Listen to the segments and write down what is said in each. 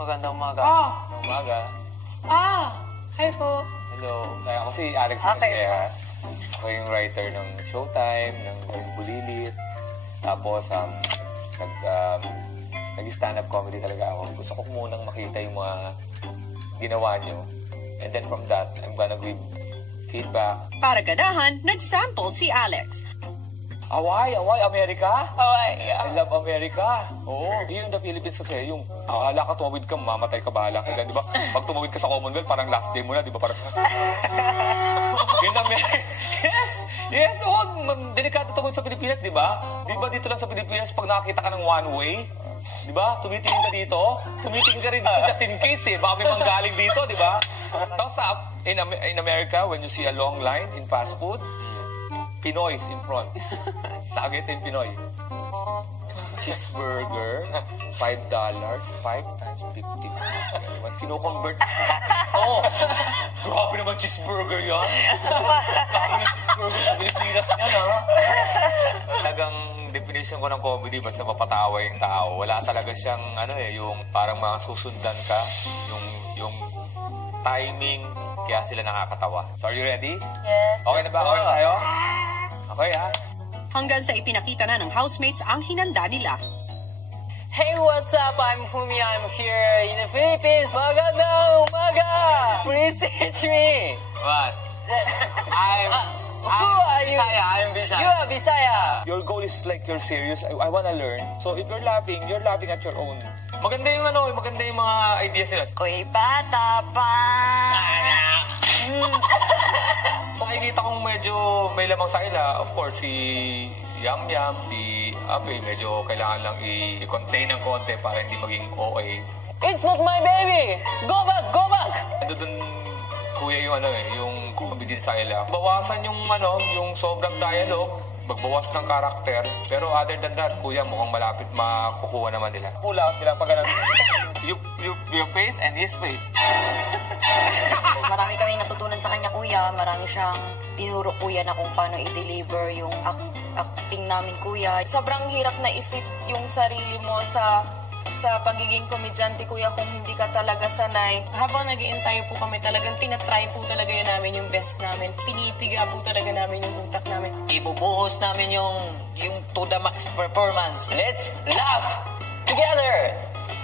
Magandang umaga. Oh. Umaga. Hi po. Hello. Ako si Alex Kaya. Ako yung writer ng Showtime, ng Bulilit. Tapos, nag-stand-up comedy talaga ako. Gusto ko munang makita yung mga ginawa nyo. And then from that, I'm gonna give feedback. Para ganahan, nag-sample si Alex. Hawaii, America? Hawaii, yeah. I love America. Oo. Yun the Philippines kasi, yung bahala ka, tumawid ka, mamatay ka, bahala ka. Di ba? Pag tumawid ka sa Commonwealth, parang last day mo na, di ba? Parang... Yun Yes, oo. Delikado tumawid sa Pilipinas, di ba? Di ba dito lang sa Pilipinas, pag nakakita ka ng one way, di ba? Tumitingin ka dito, tumitingin ka rin dito just in case, Baka may manggaling dito, di ba? Tapos in America, when you see a long line in fast food, Pinoy's in front. Target in Pinoy. Cheeseburger, $5, 5 times 50. Kino-convert. Oh, grabe naman cheeseburger yan. Grabe ng cheeseburger sa Pilipinas niyan, ha? Talagang definition ko ng comedy, basta mapatawa yung tao. Wala talaga siyang, yung parang mga susundan ka, yung timing, kaya sila nakakatawa. So, are you ready? Yes. Okay na ba? Okay na tayo? Okay, ha? Hanggang sa ipinakita na ng housemates ang hinanda nila. Hey, what's up? I'm Fumi. I'm here in the Philippines. Magandang umaga! Please teach me. What? Who are you? Bisaya. I'm Bisaya. You are Bisaya. Your goal is like you're serious. I wanna learn. So if you're laughing at your own. Maganda yung maganda yung mga ideas nila. Ko'y bata pa. Makikita kong medyo may lamang sa ila. Of course, si Yam Yam, si Ape, medyo kailangan lang i-contain ng konti para hindi maging OA. It's not my baby. Go back, go back. Ando dun, kuya, yung comedy sa ila. Bawasan yung sobrang dialogue, magbawas ng karakter. Pero other than that, kuya, mukhang malapit makukuha naman nila. Pull out nila pag your face and his face. Marami kaming natutunan sa kanya, kuya. Marami siyang tinuro, kuya, na kung paano i-deliver yung acting namin, kuya. Sobrang hirap na i-fit yung sarili mo sa pagiging komedyante, kuya, kung hindi ka talaga sanay. Habang nag-i-ensayo po kami, talagang tinatry po talaga yun namin yung best namin. Pinipiga po talaga namin yung utak namin. Ibubuhos namin yung to the max performance. Let's laugh together.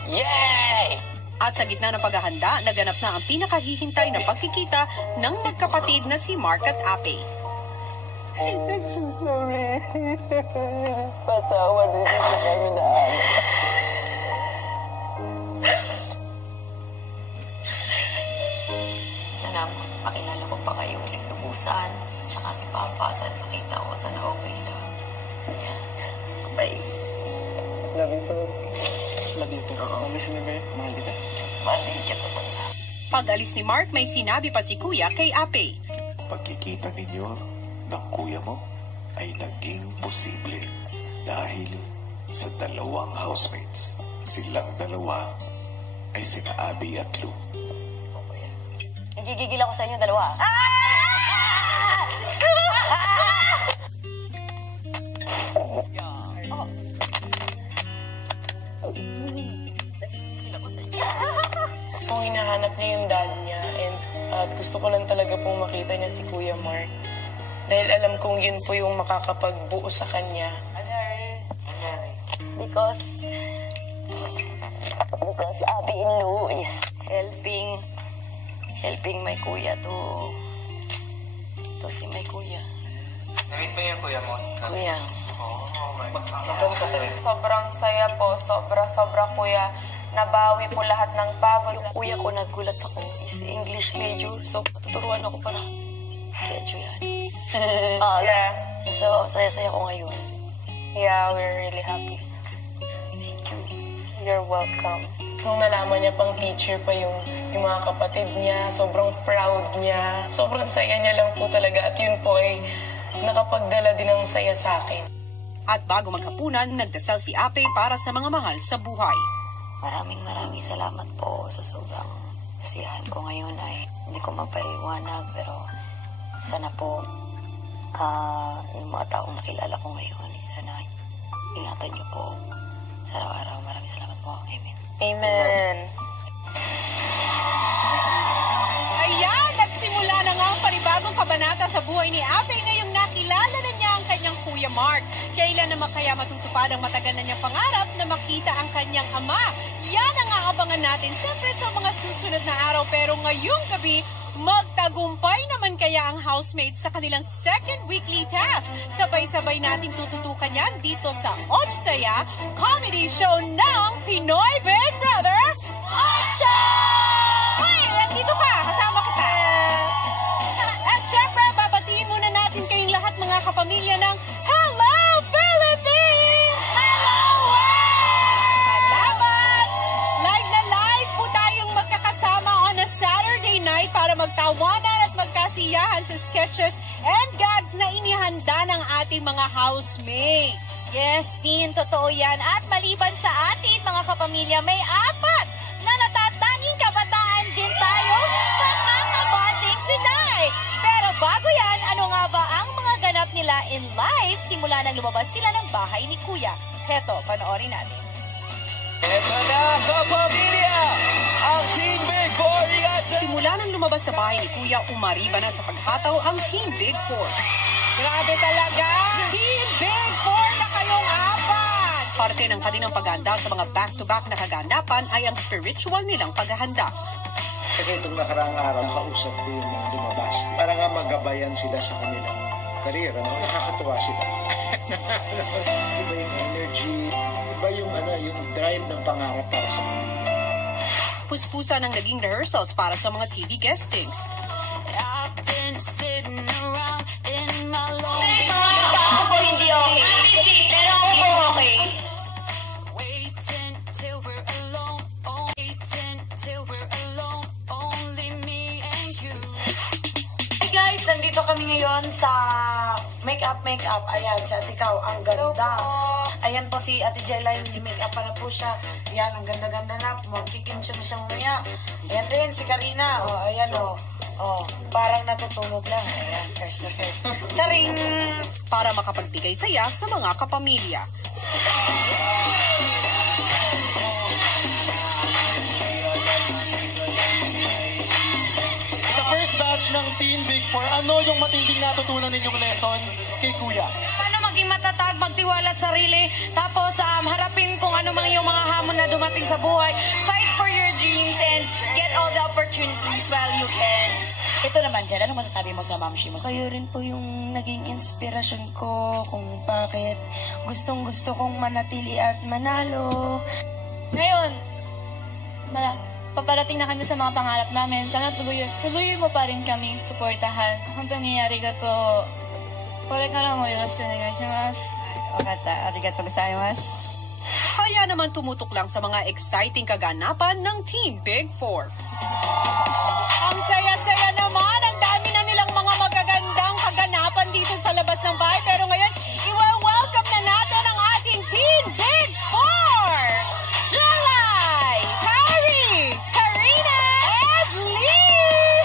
Yay! At sa gitna ng paghahanda, naganap na ang pinakahihintay na pagkikita ng magkapatid na si Mark at Ape. I'm so sorry. Patawad din sa kami na. Sana makilala ko pa kayong lubusan. Tsaka si Papa, sana makita ko, sana okay lang. Bye. Love you po. Love you po. Miss me, mahal kita. Mahal din kita po. Pag-alis ni Mark, may sinabi pa si Kuya kay Ape. Pagkikita ninyo ng kuya mo ay naging posible dahil sa dalawang housemates. Silang dalawa ay sina Abby at Lou. Nagigigil ako sa inyo dalawa. Kung hinahanap niya yung dad niya, and gusto ko lang talaga pong makita niya si Kuya Mark. Dahil alam kong yun po yung makakapagbuo sa kanya. Because Abby and Lou is helping my kuya to see my kuya. Namit pa yung kuya mo? Kuya. Sobrang saya po, sobra kuya. Nabawi po lahat ng pagod. Yung kuya ko, nagulat ako, is English major. So, matuturuan ako para medyo yan. Yeah. So, saya-saya ko ngayon. Yeah, we're really happy. Thank you. You're welcome. Nung nalaman niya pang teacher pa yung mga kapatid niya, sobrang proud niya. Sobrang saya niya lang po talaga. At yun po ay nakapagdala din ng saya sa akin. At bago maghapunan, nagdasal si Ape para sa mga mahal sa buhay. Maraming salamat po sa sobrang kasiyahan ko ngayon ay hindi ko mapaiwanag, pero sana po yung mga taong nakilala ko ngayon, sana ingatan niyo po sa araw-araw. Maraming salamat po. Amen. Amen. Ayan, nagsimula na nga ang panibagong kabanata sa buhay ni Ape ngayong nakilala na niya ang kanyang Kuya Mark. Kailan naman kaya matutupad ang matagal na niyang pangarap na makita ang kanyang ama? Yan ang aabangan natin syempre sa mga susunod na araw. Pero ngayong gabi, magtagumpay naman kaya ang housemates sa kanilang second weekly task? Sabay-sabay nating tututukan yan dito sa Otsaya Comedy Show ng Pinoy Big Brother, Ocha! Hoy, nandito ka, kasama kita. At syempre, babatiin muna natin kayong lahat mga kapamilya ng Hello Philippines! Hello world! Salamat! Live na live po tayong magkakasama on a Saturday night para magtawanan at magkasiyahan sa sketches and gags na inihanda ng ating mga housemates. Yes, Dean, totoo yan. At maliban sa atin, mga kapamilya, may 4 na natatanging kabataan din tayo makakabanding tonight. Pero bago yan, ano nga ba ang mga ganap nila in live simula nang lumabas sila ng bahay ni Kuya? Heto, panoorin natin. Eto na, kapamilya! Ang Team Big Four reaction! Simula nang lumabas sa bahay ni Kuya, umariba na sa paghataw ang Team Big Four. Grabe talaga! Team Big Four na kayong 4! Parte ng kanilang paghahanda sa mga back-to-back na kaganapan ay ang spiritual nilang paghahanda. Kasi itong nakaraang araw, nakausap ko yung mga lumabas. Para nga magabayan sila sa kanilang career. Ano? Nakakatuwa sila. Iba yung energy, iba yung, yung drive ng pangarap para sa mga. Puspusan ang naging rehearsals para sa mga TV guestings. Ako po hindi okay. Pero ako po okay. Hey guys, nandito kami ngayon sa makeup. Ayan, si Ate Kao, ang ganda. Ayan po si Ate Jella, yung makeup pa na po siya. Ayan, ang ganda-ganda na. Magkikincho na siya mamaya. Ayan rin, si Karina. O, ayan o. Oh, parang natutulog lang. Ayan, first na first. Charing! Para makapagbigay saya sa mga kapamilya. Sa first batch ng Team Big Four, ano yung matinding natutunan ninyong lesson kay Kuya? Paano maging matatag, magtiwala sa sarili, tapos harapin kung ano mang yung mga hamon na dumating sa buhay. Fight for your dreams and get all the opportunities while you can. Ito naman dyan, ano masasabi mo sa mamshi mo? Kayo rin po yung naging inspirasyon ko kung bakit gustong-gusto kong manatili at manalo. Ngayon, paparating na kami sa mga pangarap namin. Sana tuloy mo pa rin kaming suportahan. Kung nangyayari ka to, korekara mo yoroshiku onegaishimasu. Arigatou gozaimasu. Kaya naman tumutok lang sa mga exciting kaganapan ng Team Big Four. Ang saya-saya naman, ang dami na nilang mga magagandang kaganapan dito sa labas ng bahay. Pero ngayon, i-welcome na natin ang ating Team Big Four! Jalai, Harry, Karina, and Lee!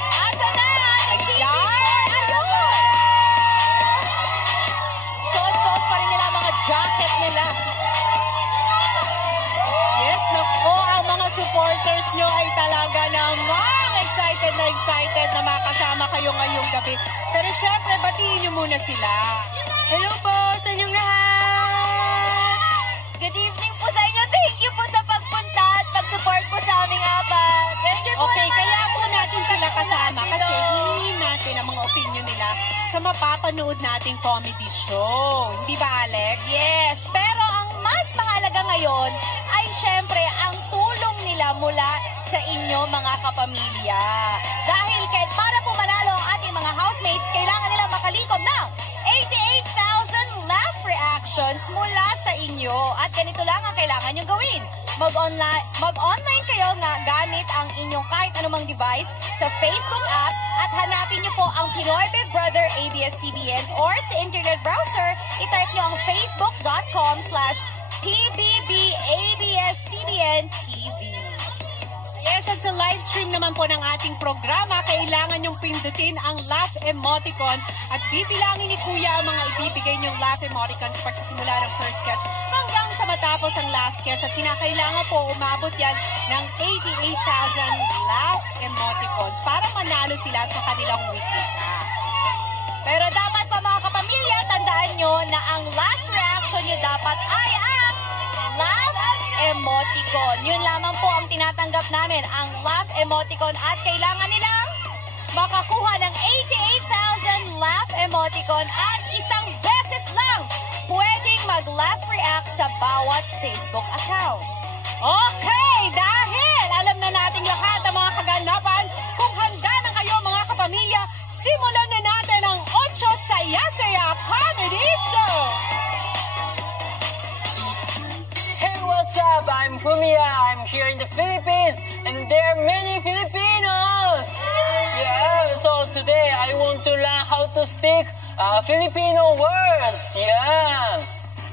Asa na ang Team Big Four? Suot-suot pa rin nila ang mga jacket nila. Yes, nako, ang mga supporters nyo ay talaga namang excited na makasama kayo ngayong gabi. Pero syempre, batiin nyo muna sila. Hello po sa inyong lahat! Good evening po sa inyo. Thank you po sa pagpunta at pag-support po sa aming 4. Thank you po Okay, naman. kaya po natin sila kasama kasi hihingin natin ang mga opinion nila sa mapapanood nating comedy show. Hindi ba, Alex? Yes, pero ang mas mahalaga ngayon ay syempre ang tulong nila mula sa inyo mga kapamilya. Dahil para po manalo ang ating mga housemates, kailangan nila makalikom ng 88,000 laugh reactions mula sa inyo. At ganito lang ang kailangan nyo gawin. Mag-online kayo nga gamit ang inyong kahit anumang device sa Facebook app at hanapin nyo po ang Pinoy Big Brother ABS-CBN or sa internet browser, itype nyo ang facebook.com/PBBABS-CBN-TV. Yes, at sa live stream naman po ng ating programa, kailangan yung pindutin ang laugh emoticon at bibilangin ni Kuya ang mga ibibigay niyong laugh emoticons pagsisimula ng first sketch hanggang sa matapos ang last package at kinakailangan po umabot yan ng 88,000 laugh emoticons para manalo sila sa kanilang weekly task. Pero dapat pa mga kapamilya, tandaan nyo na ang last reaction nyo dapat ay ang laugh emoticon. Yun lamang po ang tinatanggap namin, ang laugh emoticon, at kailangan nilang makakuha ng 88,000 laugh emoticon at isang beses lang pwedeng mag-laugh react sa bawat Facebook account. Okay, dahil alam na nating lahat ang mga kaganapan, kung handa na kayo mga kapamilya, simulan na natin ang 8 Saya-Saya Comedy Show! Hey, what's up? I'm Fumia. I'm here in the Philippines, and there are many Filipinos. Yeah, so today I want to learn how to speak Filipino words. Yeah.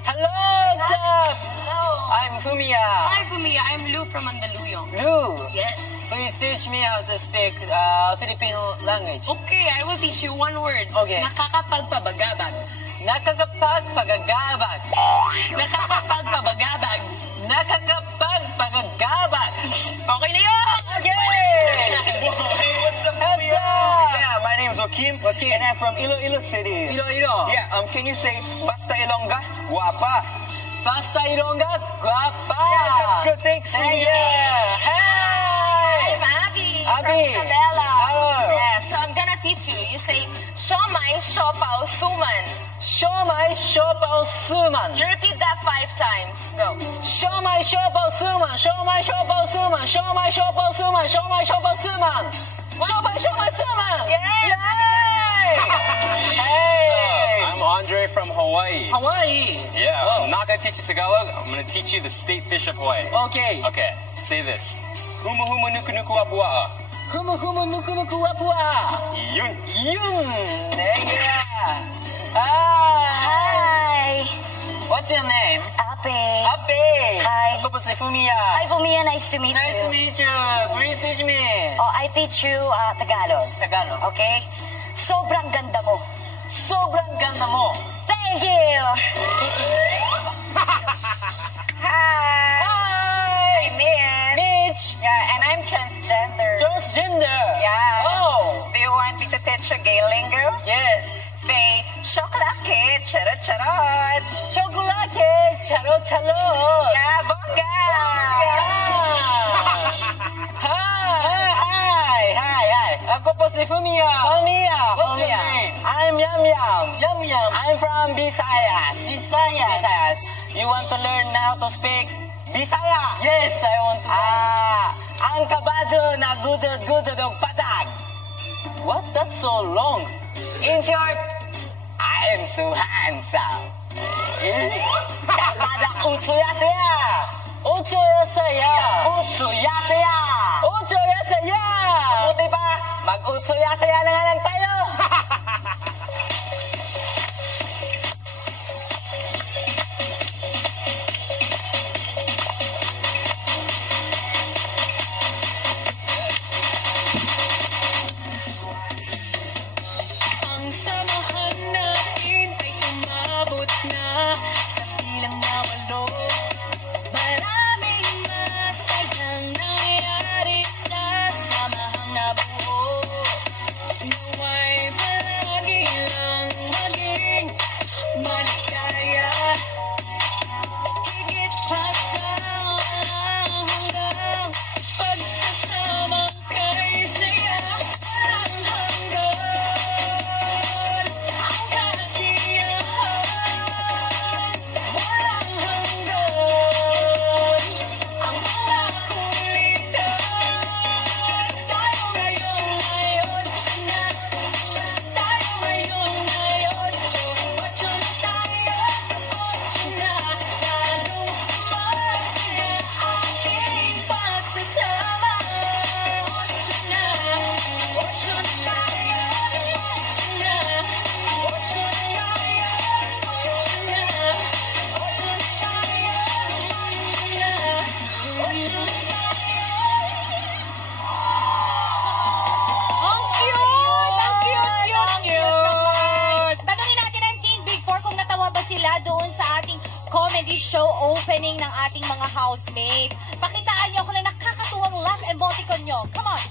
Hello, what's up? Hello. I'm Fumia. Hi, Fumia. I'm Lou from Mandaluyong. Lou. Yes. Please teach me how to speak Filipino language. Okay, I will teach you one word. Okay. Nakakapagpabagabag. Nakakapagpagagabag. Nakakapagpabagabag. Nakakapagpagagabag. Okay na yun! Okay! Hey, what's up, Fumia? Yeah, my name's Joaquim, and I'm from Iloilo City. Iloilo. Yeah, can you say Basta Ilongga, Guapa? Basta Ilongga, Guapa. Yeah, that's good. Thanks, Fumia. Yeah. Hey! I'm Abby. Abby. From Cabela. Hello. Yeah, so I'm gonna teach you. You say, Siomai, Siopao, Suman. Siomai, Siopao, Suman. You repeat that 5 times. Go. Siomai, Siopao, Suman. Siomai, Siopao, Suman. Siomai, Siopao, Suman. Siomai, Siopao, Suman. Siomai, Siopao, Suman. Yay! Hey! I'm Andre from Hawaii. Hawaii. Yeah, I'm not gonna teach you Tagalog. I'm gonna teach you the state fish of Hawaii. Okay. Okay, say this. Huma huma nuku nuku apua. Huma huma nuku nuku apua. Yun. Yun. Yeah. Hi! What's your name? Ape. Ape. Hi. Ako po si Fumia. Hi, Fumia. Nice to meet Nice you. to meet you. Please teach me. Oh, I teach you Tagalog. Tagalog. Okay? Sobrang ganda mo. Sobrang ganda mo. Thank you! Hi. Mitch. Yeah, and I'm transgender. Transgender. Yeah. Oh. Do you want me to teach you gay lingo? Yes. Say, chocolate, charot, charot. Chocolate, charot, charot. Yeah, bongga! Hi. Ako po si Fumia. What's your name? I'm Yum Yum. Yum Yum. I'm from Visayas. Visayas. You want to learn how to speak Bisaya? Yes, I want to. Ang kabadyo na gudod og patag. What's that so long? In short, I'm so handsome. Kabada utsuya saya. Utsuya saya. Utsuya saya. Utsuya saya. Buti pa, mag-utsuya saya na lang tayo. Ang samahan natin ay umabot na sa bilang na 8. Maraming masayang nangyayari sa samahang nabuo. mga housemates. Pakitaan niyo ako na nakakatuwang laugh emoticon niyo. Come on.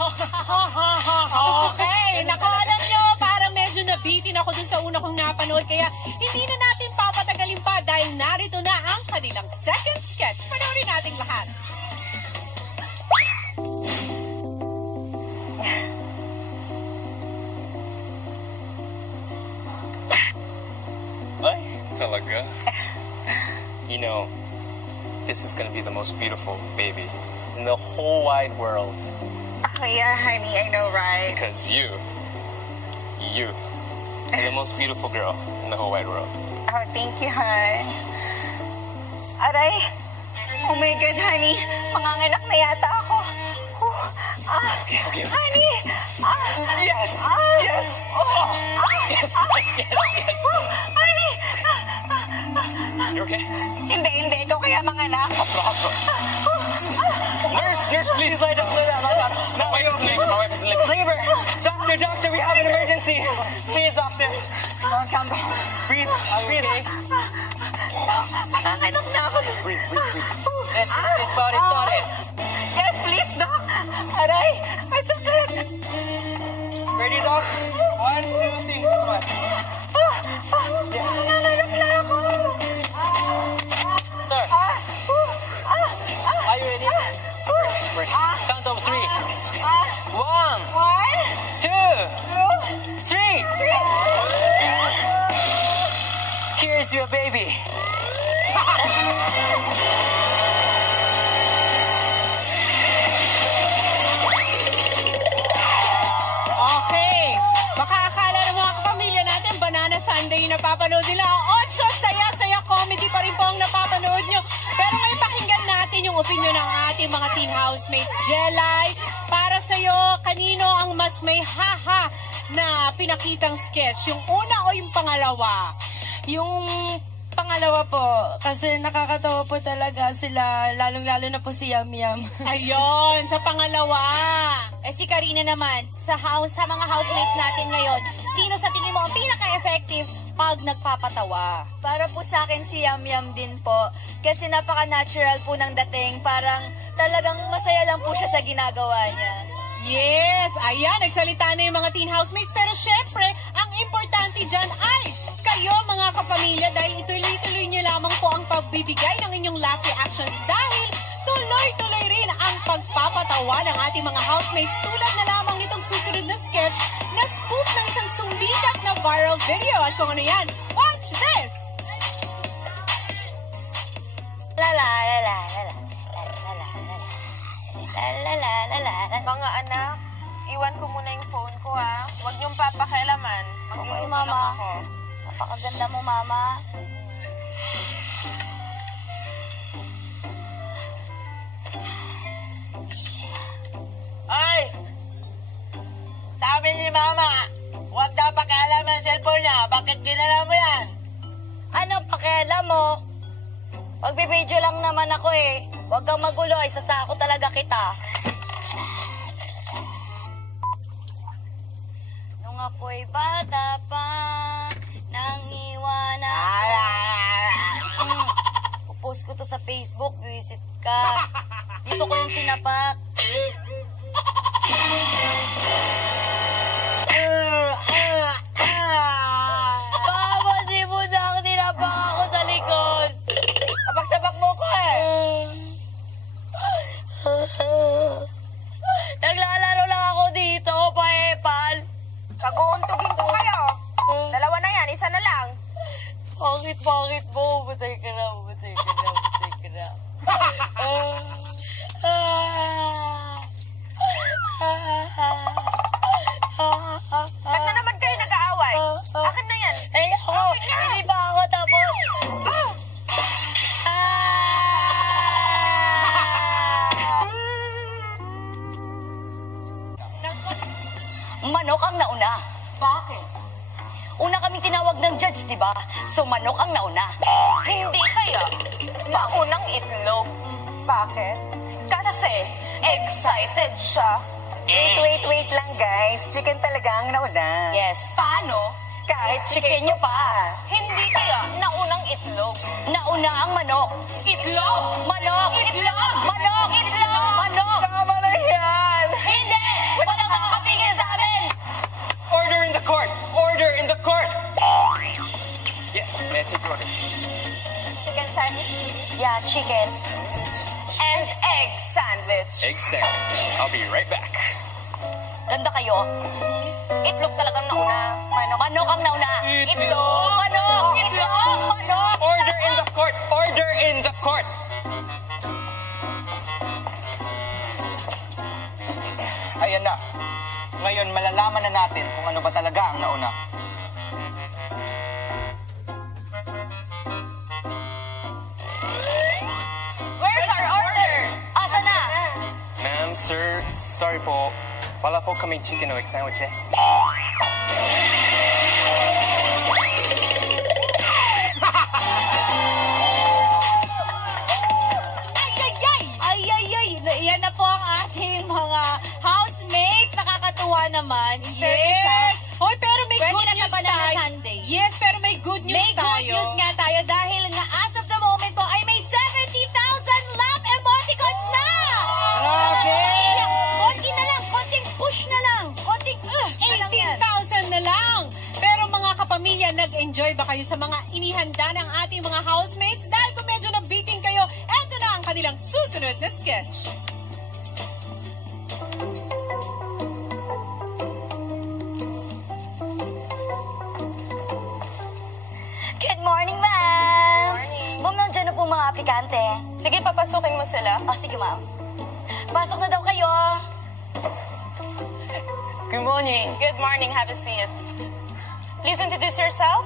Okay. Naku, alam niyo, parang medyo nabitin ako dun sa una kong napanood. Kaya hindi na natin papatagalin pa dahil narito na ang kanilang second sketch. Panoorin natin lahat. Ay, talaga. You know, this is gonna be the most beautiful baby in the whole wide world. Oh yeah, honey, I know, right? Because you are the most beautiful girl in the whole wide world. Oh, thank you, hon. Aray, oh my God, honey, manganganak na yata ako. Okay, honey, Yes! Yes! Oh. Yes! Honey, You okay? hindi, ikaw kaya manganak. Hospital. Nurse, please. My wife is in labor. Labor. Doctor, we have an emergency. Please, doctor. Calm down. Breathe. Okay? Nanganganak na ako. Breathe. This body started. Yes, please, doc. Aray, ay sakit. Ready, Doc? 1, 2, 3. Come on. Nanganganak na ako. Sir, are you ready? Count of 3. 1, 2, 3. Here's your baby. Okay. Baka akala ng mga kapamilya natin, Banana Sunday yung napapanood nila. 8, saya-saya comedy pa rin po ang napapanood nyo. Pero ngayon pakinggan natin yung opinion ng ating mga teen housemates. Jelay, para sa'yo, kanino ang mas may haha na pinakitang sketch? Yung una o yung pangalawa? Yung pangalawa po, kasi nakakatawa po talaga sila, lalong-lalo na po si Yam Yam. Ayun, sa pangalawa. Si Karina naman, sa mga housemates natin ngayon, sino sa tingin mo ang pinaka-effective pag nagpapatawa? Para po sa akin si Yam Yam din po. Kasi napaka-natural po ng dating. Parang talagang masaya lang po siya sa ginagawa niya. Yes, ayan, nagsalita na yung mga teen housemates. Pero syempre, ang importante dyan ay kayo mga kapamilya dahil ituloy-tuloy nyo lamang po ang pagbibigay ng inyong laugh reactions dahil tuloy-tuloy rin ang pagpapatawa ng ating mga housemates tulad na lamang nitong susunod na sketch na spoof ng isang sumikat na viral video. At kung ano yan, watch this! La la la la la la la la la la la la la. Mga anak, iwan ko muna yung phone ko ha. Huwag niyong papakialaman. Okay, Mama. Napakaganda mo, Mama. Ay! Sabi ni Mama, huwag daw pakialam ang cellphone niya. Bakit ginala mo yan? Anong pakialam mo? Magbibideo lang naman ako eh. Huwag kang magulo, isasako talaga kita. Nung ako'y bata pa, nang iwanan ko. Pupost ko to sa Facebook, visit ka. Dito ko yung sinapak. Baka sibod na ako, sinapak ako sa likod. Tabak-tabak mo ko eh. Naglalaro lang ako dito, paepal. Pag-uuntugin ko kayo. Dalawa na yan, isa na lang. Bakit mo? Butay ka na. Ba't na naman kayo nag-aaway? Akin na yan. Ako, hindi ba ako tapos? Manok ang nauna. Bakit? Una kaming tinawag ng judge, di ba? So manok ang nauna. Hindi kaya. Maunang itlog. Bakit? Kasi excited siya. Wait lang guys. Chicken talaga ang nauna. Yes. Paano? Kahit chicken nyo pa. Hindi kaya naunang itlog. Nauna ang manok. Itlog! Manok! Itlog! Manok! Itlog! Manok! Tama na yan! Hindi! Walang makakapigil sa amin! Order in the court! Order in the court! Yes, may I take your order? Chicken sandwich? Yeah, chicken. And egg sandwich. Egg sandwich. I'll be right back. Ganda kayo. Itlog talagang nauna. Manok ang nauna. Itlog! Manok! Itlog! Manok! Order in the court! Order in the court! Ayan na. Ngayon, malalaman na natin kung ano ba talaga ang nauna. Where's our order? Asa na? Ma'am, sir, sorry po. Wala po kaming chicken o egg sandwich eh. Yan na po ang ating mga housemates. Nakakatuwa naman. Yes! Hoy, pero may Pwede good na sa news Banana tayo. Sunday. Yes, pero may good news May tayo. good news nga tayo dahil nga as of the moment po ay may 70,000 laugh emoticons na! Grabe! Konti na lang, konting push na lang. Konting, 18,000 na lang. Pero mga kapamilya, nag-enjoy ba kayo sa mga inihanda ng ating mga housemates? Dahil kung medyo nabiting kayo, eto na ang kanilang susunod na sketch. Good morning, ma'am. Ma'am, nandiyan na po mga aplikante. Sige, papasukin mo sila. Sige, ma'am. Pasok na daw kayo. Good morning. Good morning. Have a seat. Please introduce yourself.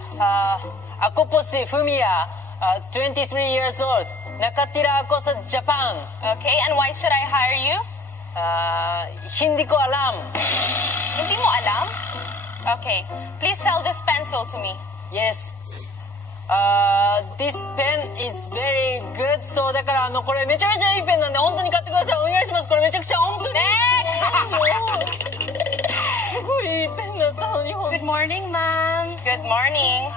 Ako po si Fumiya, 23 years old. Nakatira ako sa Japan. Okay, and why should I hire you? Hindi ko alam. Hindi mo alam? Okay, please sell this pencil to me. Yes. This pen is very good. So, だからこれめちゃめちゃいいペンなんで本当に買ってください。お願いします。これめちゃくちゃ本当に。すごいいいペンだったのに。 Good morning, ma'am. Good morning.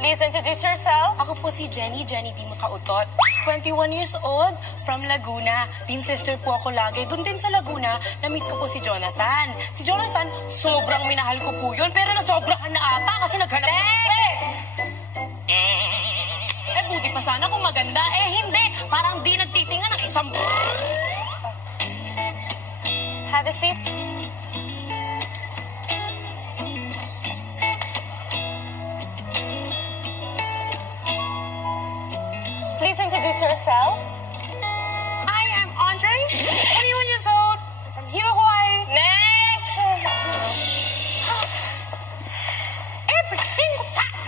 Please introduce yourself. Ako po si Jenny Di Makautot. 21 years old, from Laguna. Din sister po ako lagi. Doon din sa Laguna, na-meet ko po si Jonathan. Si Jonathan, sobrang minahal ko po yun, pero nasobrahan na ata kasi naghanap ng pet. Buti pa sana kung maganda. Hindi. Parang di nagtitinga ng isang... Have a seat. Please introduce yourself. I am Andre, 21 years old, from Hilo, Hawaii. Next! Every single time.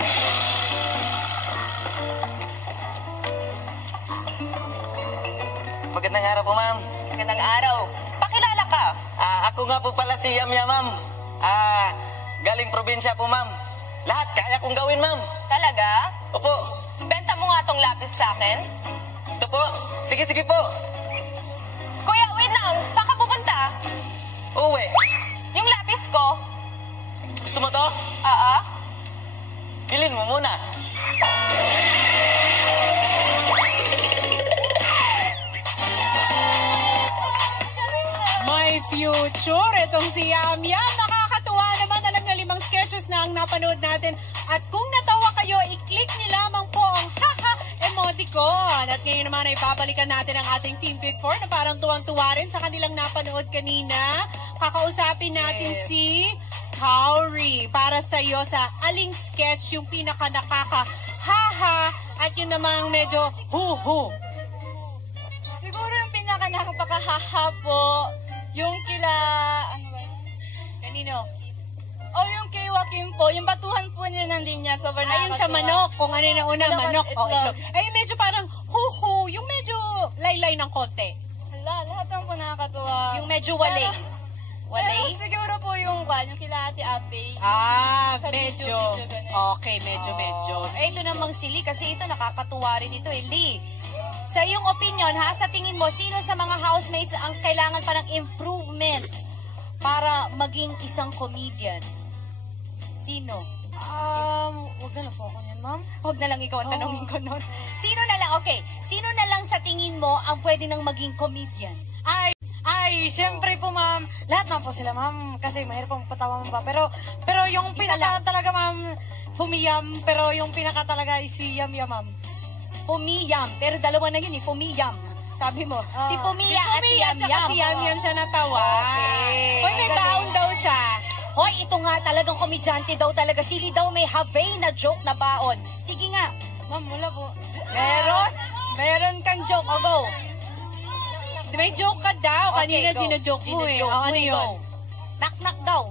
Magandang araw po, ma'am. Magandang araw. Pakilala ka. Ako nga po pala si Yamya, ma'am. Galing probinsya po, ma'am. Lahat kaya kong gawin, ma'am. Talaga? Opo. Benta mo nga tong lapis sa akin. Ito po. Sige, sige po. Kuya, wait lang. Saan ka pupunta? Uwi. Yung lapis ko. Gusto mo to? Oo. Bilhin mo muna. My future, itong si Yamyam. Nakakatuwa naman. Alam niya, 5 sketches na ang napanood natin. At kung natawa kayo, i-click niyo lamang po ang haha emoticon. At ngayon naman ay babalikan natin ang ating Team Pick 4 na parang tuwang-tuwa rin sa kanilang napanood kanina. Kakausapin natin si Kauri para sa iyo sa aling sketch yung pinaka nakaka-haha at yun namang medyo hu-hu. Siguro yung pinaka nakapakahaha po, yung kila, ano ba? Kanino? O yung kay Joaquin po, yung batuhan po niya ng linya, sobrang Ayun sa manok, kung ano na una, manok o itlog. Ay, medyo parang hu-hu, yung medyo laylay ng konti. Hala, lahat naman po nakakatuwa. Yung medyo walay. Walay? Pero siguro po yung kila Ate Ape. Sa Medyo. ganun. Okay, medyo. Ito namang si Lee kasi ito nakakatuwa rin ito eh. Lee, sa iyong opinion ha, sa tingin mo, sino sa mga housemates ang kailangan pa ng improvement para maging isang comedian? Sino? Huwag na lang po ako niyan, ma'am. Huwag na lang ikaw ang tanongin ko nun. Sino na lang, okay, sino na lang sa tingin mo ang pwede nang maging comedian? Ay, syempre po, ma'am. Lahat na po sila, ma'am. Kasi mahirap pong patawa mo ba. Pero yung pinaka talaga, ma'am, Fumiyam. Pero yung pinaka talaga is si Yam Yam, ma'am. Fumiyam. Pero dalawa na yun eh, Fumiyam. Sabi mo, si Fumiya at si Yam Yam. Si Yam Yam siya natawa. Okay. Hoy, may baon daw siya. Hoy, ito nga talagang komedyante daw talaga. Sili daw may have na joke na baon. Sige nga. Ma'am, wala po. Meron kang joke. O, go. May joke ka daw. Kanina go. gino-joke mo eh. Gino-joke Ano mo, yun? go. Knock-knock daw.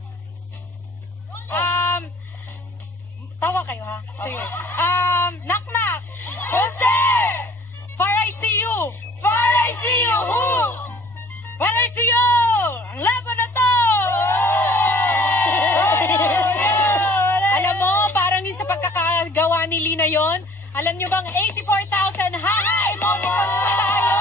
Tawa kayo, ha? Sige. Knock-knock. Who's there? Far I see you. Far I see you. Who? Far I see you. Ang laban na to. Alam mo, parang yung sa pagkakagawa ni Lina yon. Alam nyo bang 84,000 emoticons na tayo?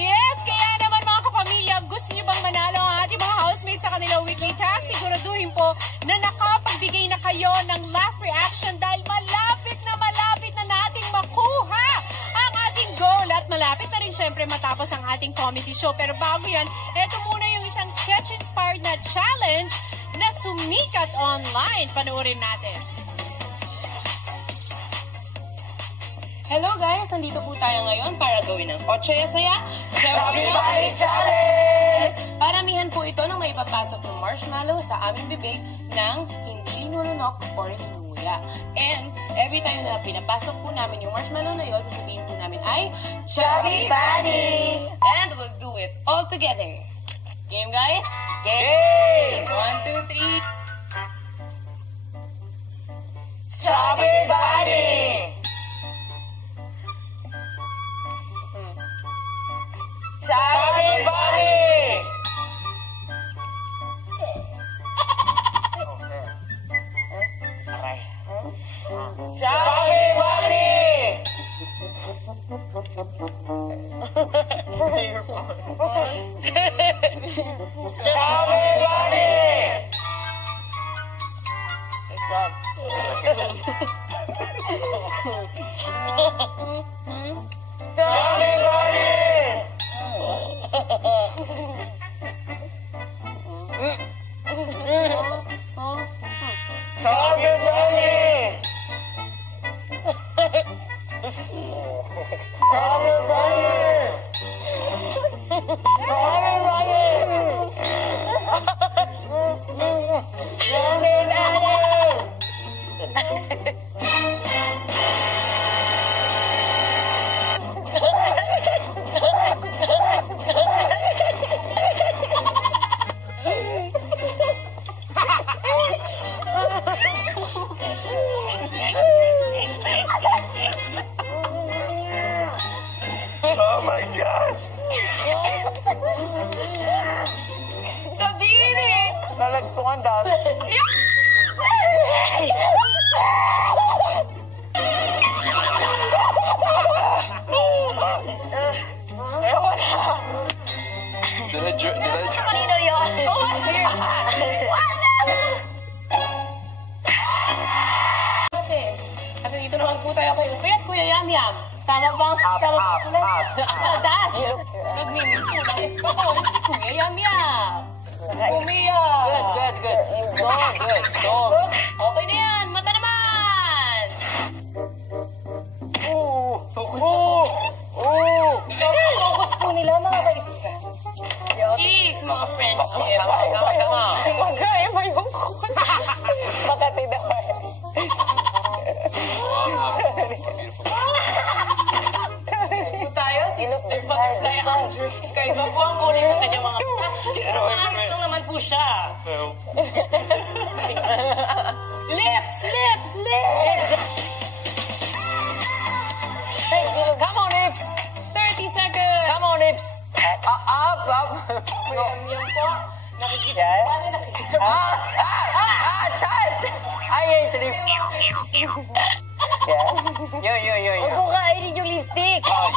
Yes, kaya naman mga kapamilya, gusto nyo bang manalo ang ating mga housemates sa kanilang weekly task? Siguraduhin po na nakapagbigay na kayo ng laugh reaction dahil malapit na nating makuha ang ating goal at malapit na rin syempre matapos ang ating comedy show. Pero bago yan, eto muna yung isang sketch-inspired na challenge na sumikat online. Panoorin natin. Hello guys! Nandito po tayo ngayon para gawin ang Ochoy Saya Chubby Body Challenge! Paramihan po ito nung may papasok ng marshmallow sa aming bibig ng hindi linunok or linunguya. And every time na pinapasok po namin yung marshmallow na yun, sasabihin po namin ay Chubby Body! And we'll do it all together. Game guys? Game! 1, 2, 3. Chubby Body! Chubby Body! Chubby Body! Chubby Body! Chubby Body! Chubby Body! Chubby Body! Chubby Body! Chubby Oh my gosh! Kadiri! Nalagtungan daw. Kanino yun? At dito naman po tayo kayo. Kuya Yam Yam. Tama bang das? Nagmimis po ng espasol si Kuya Yam Yam. Kumiya. Good. Go. Okay na yan. Mata naman. Focus po nila mga kaibigan. Cheeks, mga friendship. Magkaya mo yung kun. Makati daw eh. Tayo, si Mr. Butterfly Andrew. Kaiba po ang kulay ng kanyang mga mata. Maayos lang naman po siya. Lips! Come on, Lips! 30 seconds! Come on, Lips! Up! Yan po. Nakikita. Paano nakikita? Tight! I ain't Lips. Yo. Huwag mo kainin yung lipstick. Okay.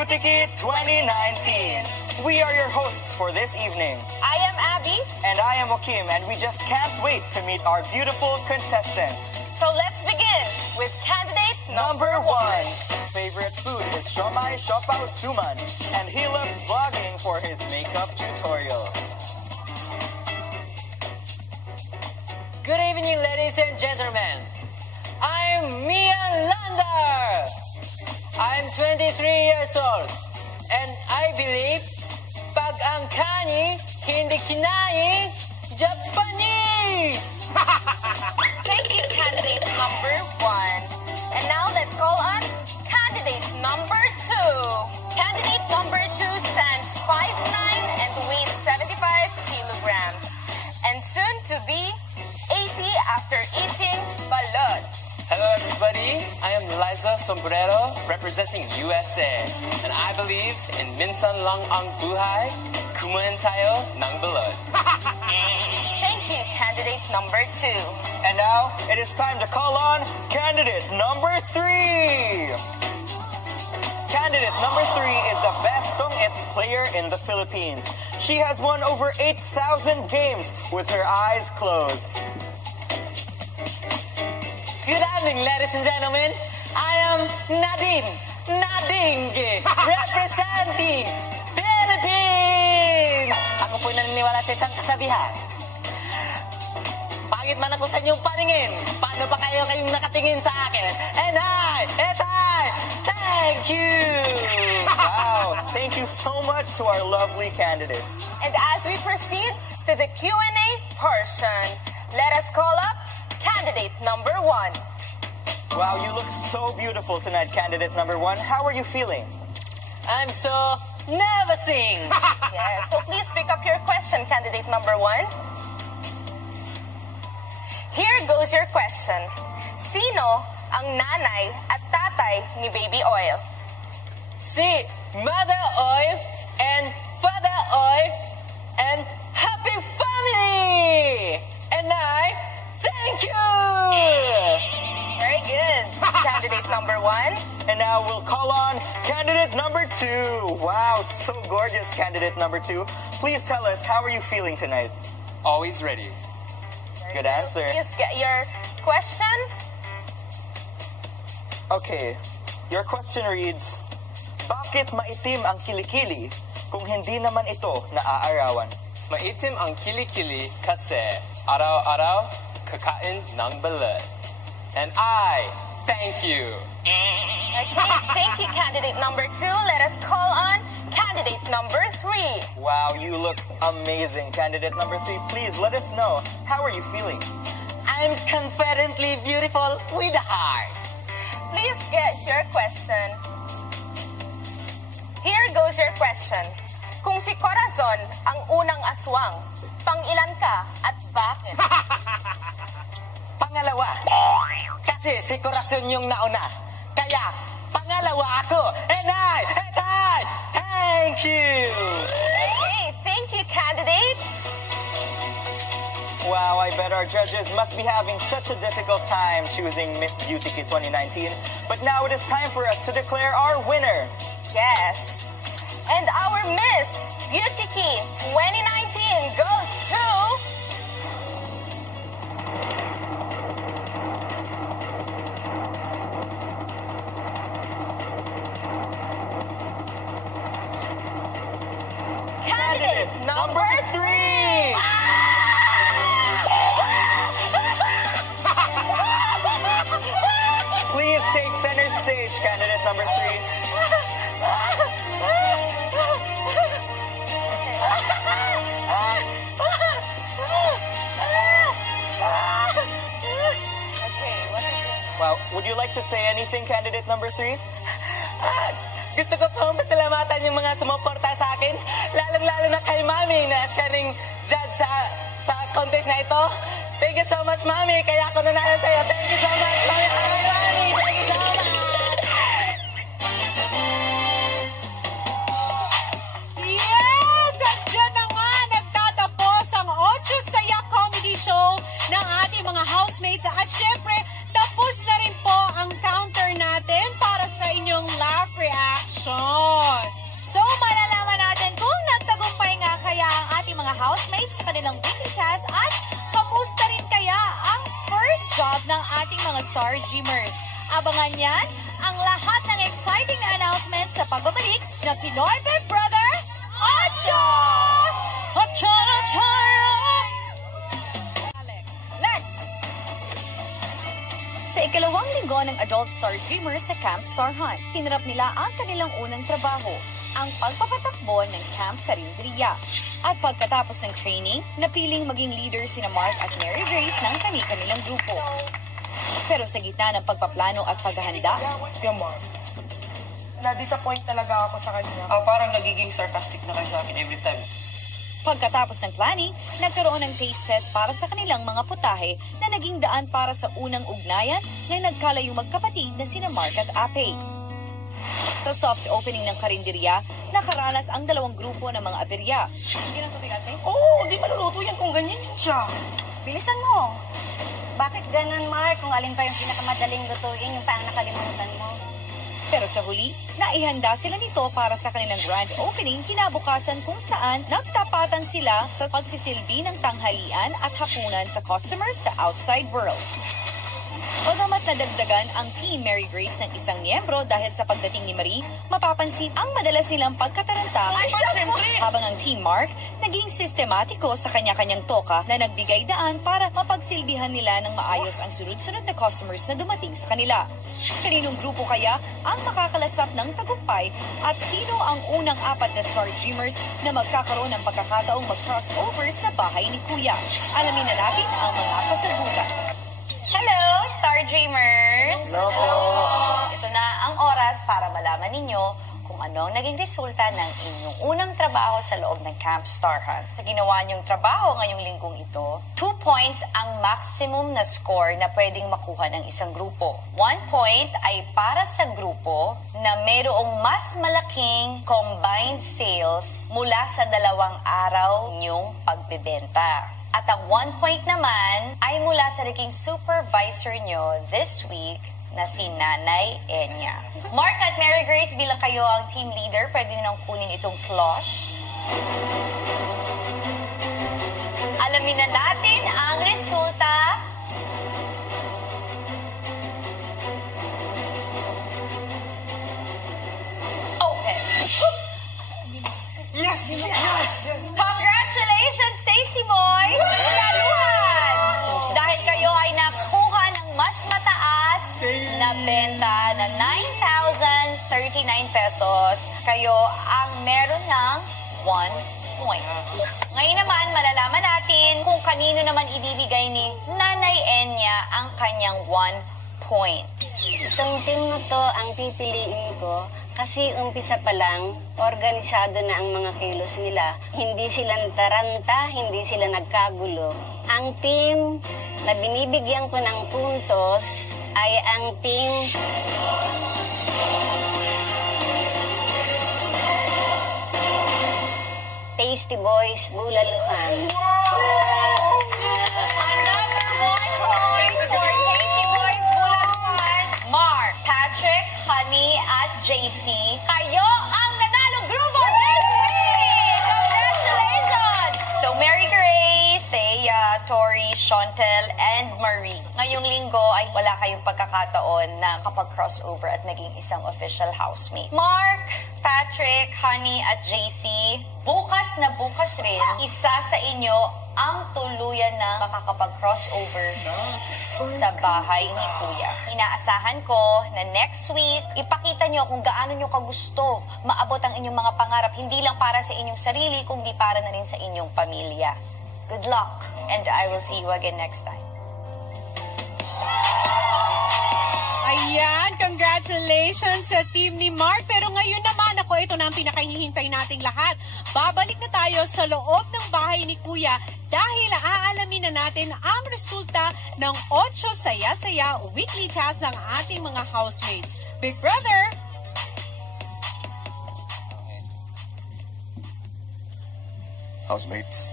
Beauty Key 2019. We are your hosts for this evening. I am Abby. And I am Joaquim, and we just can't wait to meet our beautiful contestants. So let's begin with candidate Number 1. Favorite food is Siomai Siopao Suman, and he loves vlogging for his makeup tutorial. Good evening, ladies and gentlemen. I'm Mia Lander. I'm 23 years old, and I believe pag ang kani hindi kinain Japanese. Thank you, candidate number 1. And now let's call on candidate number 2. Candidate number 2 stands 5'9" and weighs 75 kilograms. And soon to be 80 after eating balot. Hello, everybody. I am Liza Sombrero, representing USA. And I believe in minsan lang ang buhay, kumain tayo ng balot. Thank you, candidate number 2. And now, it is time to call on candidate number 3. Candidate number 3 is the best Song-Its player in the Philippines. She has won over 8,000 games with her eyes closed. Good evening, ladies and gentlemen. I am Nadine representing Philippines. Ako po'y naniniwala sa isang kasabihan. Pangit man ako sa inyong paningin, paano pa kayong nakatingin sa akin? And I, thank you! Wow, thank you so much to our lovely candidates. And as we proceed to the Q&A portion, let us call up candidate number 1. Wow, you look so beautiful tonight, candidate number 1. How are you feeling? I'm so nervousing. Yes, so please pick up your question, candidate number 1. Here goes your question. Sino ang nanay at tatay ni Baby Oil? Si Mother Oil and Father Oil and happy family! And I thank you! Very good. Candidate number 1. And now we'll call on candidate number 2. Wow, so gorgeous, candidate number 2. Please tell us, how are you feeling tonight? Always ready. Good answer. Please get your question. Okay, your question reads, bakit maitim ang kilikili kung hindi naman ito naaarawan? Maitim ang kilikili kasi araw-araw kakain ng balot. And I thank you. Okay, thank you, candidate number 2. Let us call on candidate number 3. Wow, you look amazing, candidate number 3. Please let us know, how are you feeling? I'm confidently beautiful with a heart. Please get your question. Here goes your question. Kung si Corazon ang unang aswang, pang-ilan ka at bakit? Pangalawa. Kasi si Corazon yung nauna. Kaya, pangalawa ako. And I, thank you. Okay, thank you, candidates. Wow, I bet our judges must be having such a difficult time choosing Miss Beauty Key 2019. But now it is time for us to declare our winner. Yes. And our Miss Beauty Key 2019 goes to... candidate number 3! Please take center stage, candidate number 3. Wow, would you like to say anything, candidate number 3? Gusto ko pong pasalamatan yung mga sumuporta sa akin, lalong-lalo na kay Mami na siya ring judge sa contest na ito. Thank you so much, Mami. Kaya ako nanalo sa'yo. Thank you so much, Mami. Hi, Mami. Thank you so much. Yes! At dyan na nga nagtatapos ang 8 Saya Comedy Show ng ating mga housemates. At syempre, tapos na rin po ang counter natin para sa inyong laugh reaction. kanilang weekly task at kamusta rin kaya ang first job ng ating mga Star Dreamers. Abangan yan ang lahat ng exciting na announcements sa pagbabalik ng Pinoy Big Brother 8! Lex! Sa ikalawang linggo ng Adult Star Dreamers sa Camp Star Hunt, hinarap nila ang kanilang unang trabaho, ang pagpapatakbo ng Camp Carinderia. At pagkatapos ng training, napiling maging leader sina Mark at Mary Grace ng kanilang grupo. Pero sa gitna ng pagpaplano at paghahanda, na-disappoint talaga ako sa kanya. Parang nagiging sarcastic na kayo sa akin every time. Pagkatapos ng planning, nagkaroon ng taste test para sa kanilang mga putahe na naging daan para sa unang ugnayan na nagkalayong magkapatid na sina Mark at Ape. Sa soft opening ng karinderya, nakaranas ang dalawang grupo ng mga aberya. Hindi na tubig, ate? Oo, di maluluto yan kung ganyan yun siya. Bilisan mo. Bakit ganun, Mark? Kung alin pa yung pinakamadaling lutuin, yung parang nakalimutan mo. Pero sa huli, naihanda sila nito para sa kanilang grand opening kinabukasan kung saan nagtapatan sila sa pagsisilbi ng tanghalian at hapunan sa customers sa outside world. Bagamat nadagdagan ang Team Mary Grace ng isang miyembro dahil sa pagdating ni Marie, mapapansin ang madalas nilang pagkataranta habang ang Team Mark naging sistematiko sa kanya-kanyang toka na nagbigay daan para mapagsilbihan nila ng maayos ang sunod-sunod na customers na dumating sa kanila. Kaninong grupo kaya ang makakalasap ng tagumpay at sino ang unang 4 na Star Dreamers na magkakaroon ng pagkakataong mag-crossover sa bahay ni Kuya? Alamin na natin ang mga kasagutan. Hello, Star Dreamers! Hello! Ito na ang oras para malaman ninyo kung ano ang naging resulta ng inyong unang trabaho sa loob ng Camp Star Hunt. Sa ginawa niyong trabaho ngayong linggong ito, 2 points ang maximum na score na pwedeng makuha ng isang grupo. 1 point ay para sa grupo na mayroong mas malaking combined sales mula sa 2 araw niyong pagbebenta. At ang 1 point naman ay mula sa naging supervisor nyo this week na si Nanay Enya. Mark at Mary Grace, bilang kayo ang team leader, pwede nyo nang kunin itong cloche. Alamin na natin ang resulta. Open. Yes! Yes! Yes! Congratulations, Tasty Boys! Laluhan! Dahil kayo ay nakuha ng mas mataas na benta na 9,039 pesos, kayo ang meron ng 1 point. Ngayon naman, malalaman natin kung kanino naman ibibigay ni Nanay Enya ang kanyang 1 point. Itong team na to ang pipiliin ko kasi umpisa pa lang, organisado na ang mga kilos nila. Hindi sila taranta, hindi sila nagkagulo. Ang team na binibigyan ko ng puntos ay ang team Tasty Boys Bulaluhan. Another 1 point for Tasty Boys Bulaluhan. Mark, Patrick, Honey, at JC. Kayo ang nanalong grupo this week! Congratulations! So, Mary Grace, Thea, Tori, Chantel, and Marie. Ngayong linggo ay wala kayong pagkakataon na kapag-crossover at maging isang official housemate. Mark, Patrick, Honey, at JC, bukas na bukas rin, isa sa inyo ang tuluyan na makakapag-crossover sa bahay ni Kuya. Inaasahan ko na next week, ipakita nyo kung gaano nyo kagusto maabot ang inyong mga pangarap, hindi lang para sa inyong sarili, kundi para na rin sa inyong pamilya. Good luck, and I will see you again next time. Ayan, congratulations sa team ni Mark. Pero ngayon naman, ako, ito na ang pinakahihintay nating lahat. Babalik na tayo sa loob ng bahay ni Kuya dahil aalamin na natin ang resulta ng 8 saya-saya weekly task ng ating mga housemates. Big Brother! Housemates,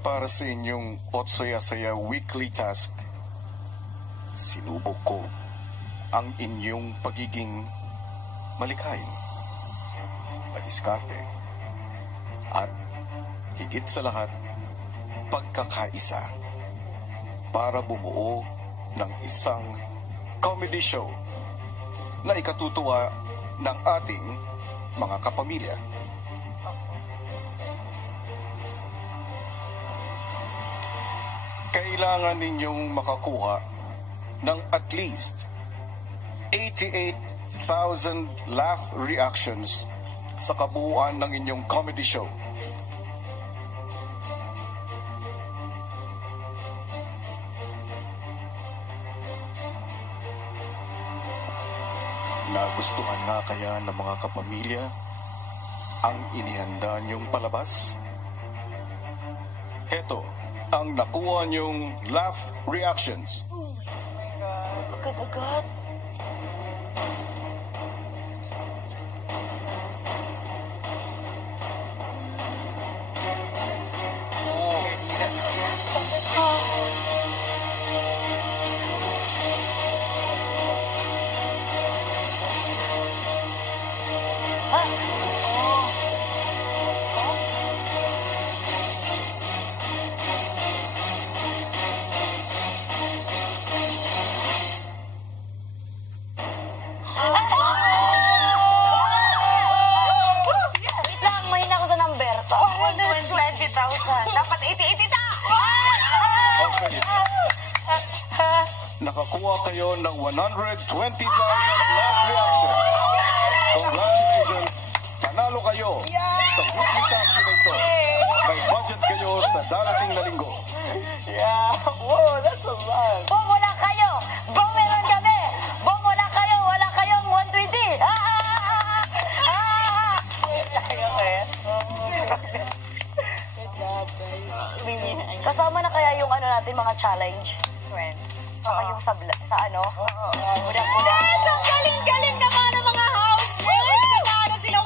para sa inyong 8 saya-saya weekly task, sinubok ko ang inyong pagiging malikhain, madiskarte, at higit sa lahat, pagkakaisa para bumuo ng isang comedy show na ikatutuwa ng ating mga kapamilya. Kailangan ninyong makakuha ng at least 88,000 laugh reactions sa kabuuan ng inyong comedy show. Nagustuhan nga kaya ng mga kapamilya ang inihanda niyong palabas? Heto ang nakuha niyong laugh reactions. Agad-agad. Dapat 80-80 ta! Okay. Nakakuha kayo ng 120,000 laugh reactions. Congratulations! Panalo kayo sa weekly task na ito. May budget kayo sa darating na linggo. Yeah, whoa, that's a lot. Bumula kayo! Bumeron kami! Bumula kayo! Wala kayong 120! Kasama na kaya yung ano natin, mga challenge? Saka yung sa ano? Budang-budang. Yes! Ang galing-galing naman ng mga housemates! Nanalo sila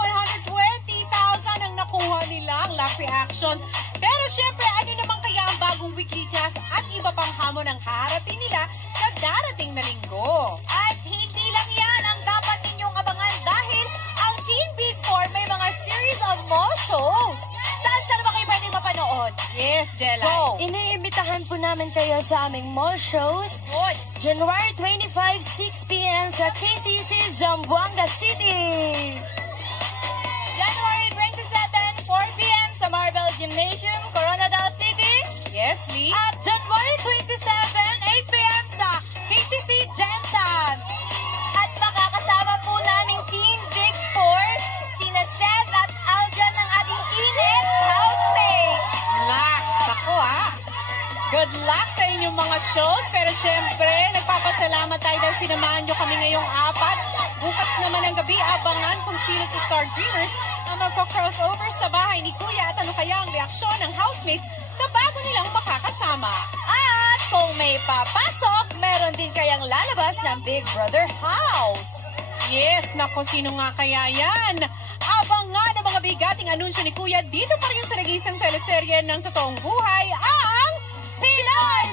120,000 ang nakuha nilang laugh reactions. Pero syempre, ano naman kaya ang bagong weekly task at iba pang hamon ang haharapin nila sa darating na linggo? At hindi lang yan ang dapat ninyong abangan dahil ang Teen Big Four may mga series of mall shows. Saan ba kayo pwedeng mapanood? Yes, Jella. Iniimbitahan po namin kayo sa aming mall shows. January 25, 6 p.m. sa KCC, Zamboanga City. January 27, 4 p.m. sa Marvel Gymnasium, Coronadal City. Yes, Lee. At January 27, 8 p.m. sa KCC, Jensen. At makakasama po naming Teen Big Four, sina Seth at Aljan ng ating Teen housemates. Relax. Ako Good luck sa inyong mga shows. Pero syempre, nagpapasalamat tayo dahil sinamahan nyo kami ngayong apat. Bukas naman ang gabi, abangan kung sino sa Star Dreamers ang magko-crossover sa bahay ni Kuya at ano kaya ang reaksyon ng housemates sa bago nilang makakasama. At kung may papasok, meron din kayang lalabas ng Big Brother House. Yes, naku, sino nga kaya yan? Abangan ang mga bigating anunsyo ni Kuya dito pa rin sa nag-iisang teleserye ng totoong buhay, ang Pinoy